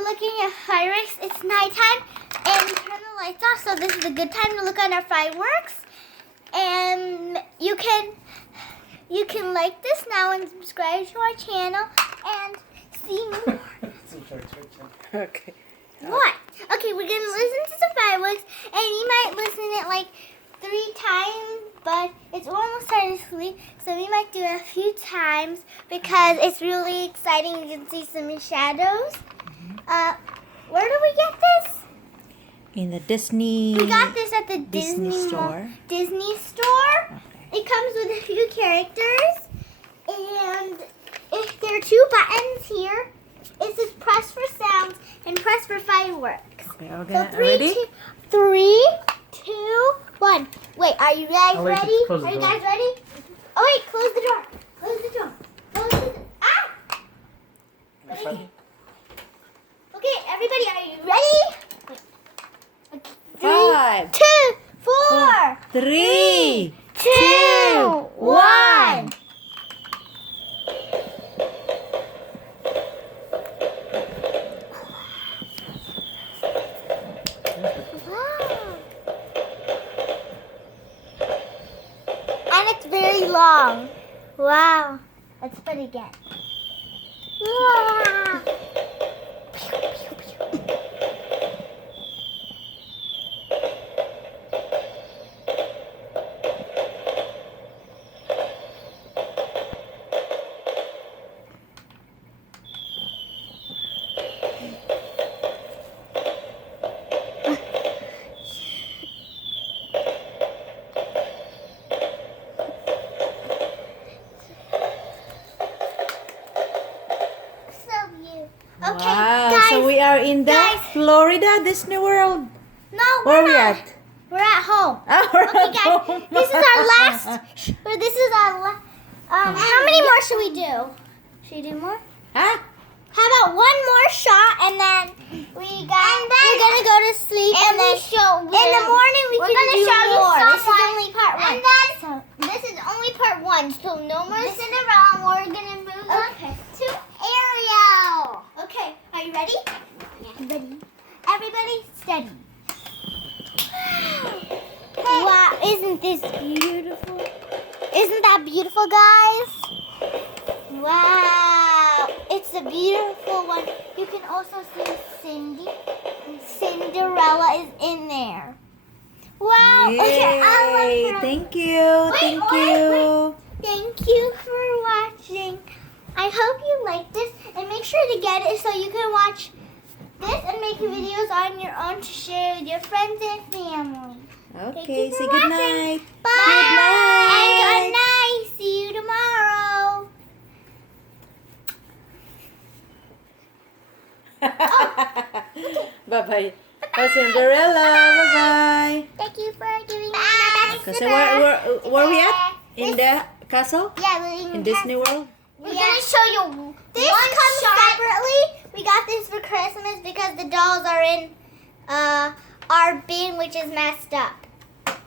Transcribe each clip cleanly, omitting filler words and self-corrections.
we're looking at fireworks. It's nighttime and we turn the lights off, so this is a good time to look at our fireworks. And you can like this now and subscribe to our channel and see more. Okay. What? Okay, we're gonna listen to the fireworks, and you might listen it like 3 times, but it's almost time to sleep, so we might do it a few times because it's really exciting. You can see some shadows. Where do we get this? In the Disney. We got this at the Disney store. Disney store. Okay. It comes with a few characters, and there are 2 buttons here. It says press for sounds and press for fireworks. Okay, okay. So 3, Ready? 3, 2, 1. Wait, are you guys Oh, wait, ready? close the Are you door. guys ready? Oh wait, close the door. Close the door. Close the door. Ah! Ready? Okay, everybody, are you ready? Wait. Okay. 5, 2, 4, 3, 2, 1. And it's very long. Wow. Let's put it again. Wow. Okay, wow. guys. So we are in the Guys. Florida Disney World. No, Where we're we not. at? We're at home. Oh, we're Okay, at guys. home. This is our last. Or this is our last. How many more should we do? Should we do more? Huh? How about one more shot and then we're gonna go to sleep and then in the morning we can do more. This is only part 1. And then this is only part 1, so no more Cinderella. We're gonna move on to Ariel. Okay, are you ready? Yeah. Ready. Everybody, steady. Wow, isn't this beautiful? Isn't that beautiful, guys? Wow, it's a beautiful one. You can also see Cinderella is in there. Wow. Okay, I Yay. like her. Thank you. Thank you. Thank you for watching. I hope you like this, and make sure to get it so you can watch this and make videos on your own to share with your friends and family. Okay, you say for good watching. night. Bye. Good night. And good night. See you tomorrow. Bye-bye. Oh, Cinderella. Bye-bye. Thank you for giving me my best. Kasi where we at? In the castle? Yeah, we're In Disney World? We're gonna show you This one comes shot. separately. We got this for Christmas because the dolls are in our bin, which is messed up,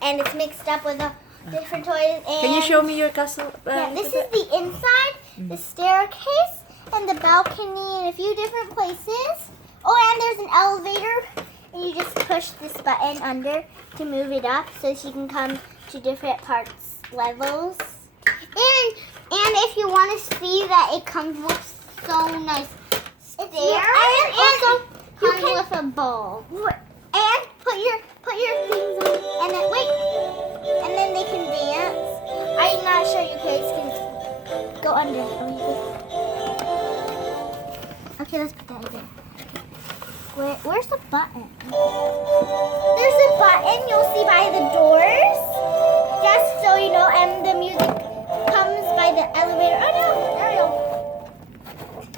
and it's mixed up with the different toys. And Can you show me your castle? Yeah, this is the inside, the staircase, and the balcony, and a few different places. Oh, and there's an elevator, and you just push this button under to move it up, so she can come to different parts, levels. And if you want to see that it comes with so nice stairs, and also you comes can- with a bowl. And put your things on, and then wait, and then they can dance. I'm not sure you kids can go under. Okay, let's put that again. Where's the button? There's a button you'll see by the doors, just so you know, and the music comes by the elevator. Oh no, Ariel.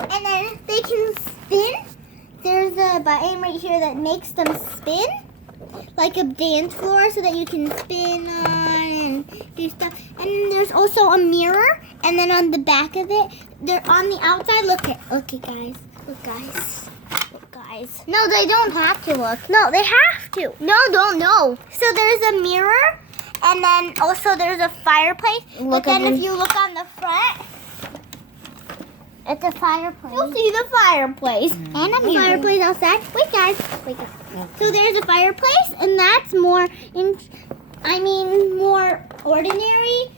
And then they can spin. There's a button right here that makes them spin, like a dance floor, so that you can spin on and do stuff. And there's also a mirror, and then on the back of it, they're on the outside. Look, guys. Look, guys. Look, guys. No, they don't have to look. No, they have to. No, don't know. So there's a mirror, and then also there's a fireplace. Look but then at if them. you look on the front, It's a fireplace. You'll see the fireplace. And a fireplace outside. Wait, guys. Wait, guys. So there's a fireplace, and that's more more ordinary.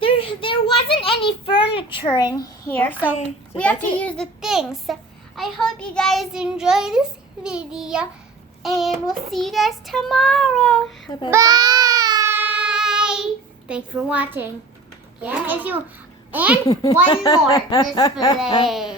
There wasn't any furniture in here, so we have to use the things. So I hope you guys enjoy this video, and we'll see you guys tomorrow. Bye-bye. Bye. Thanks for watching. Yeah. And one more display.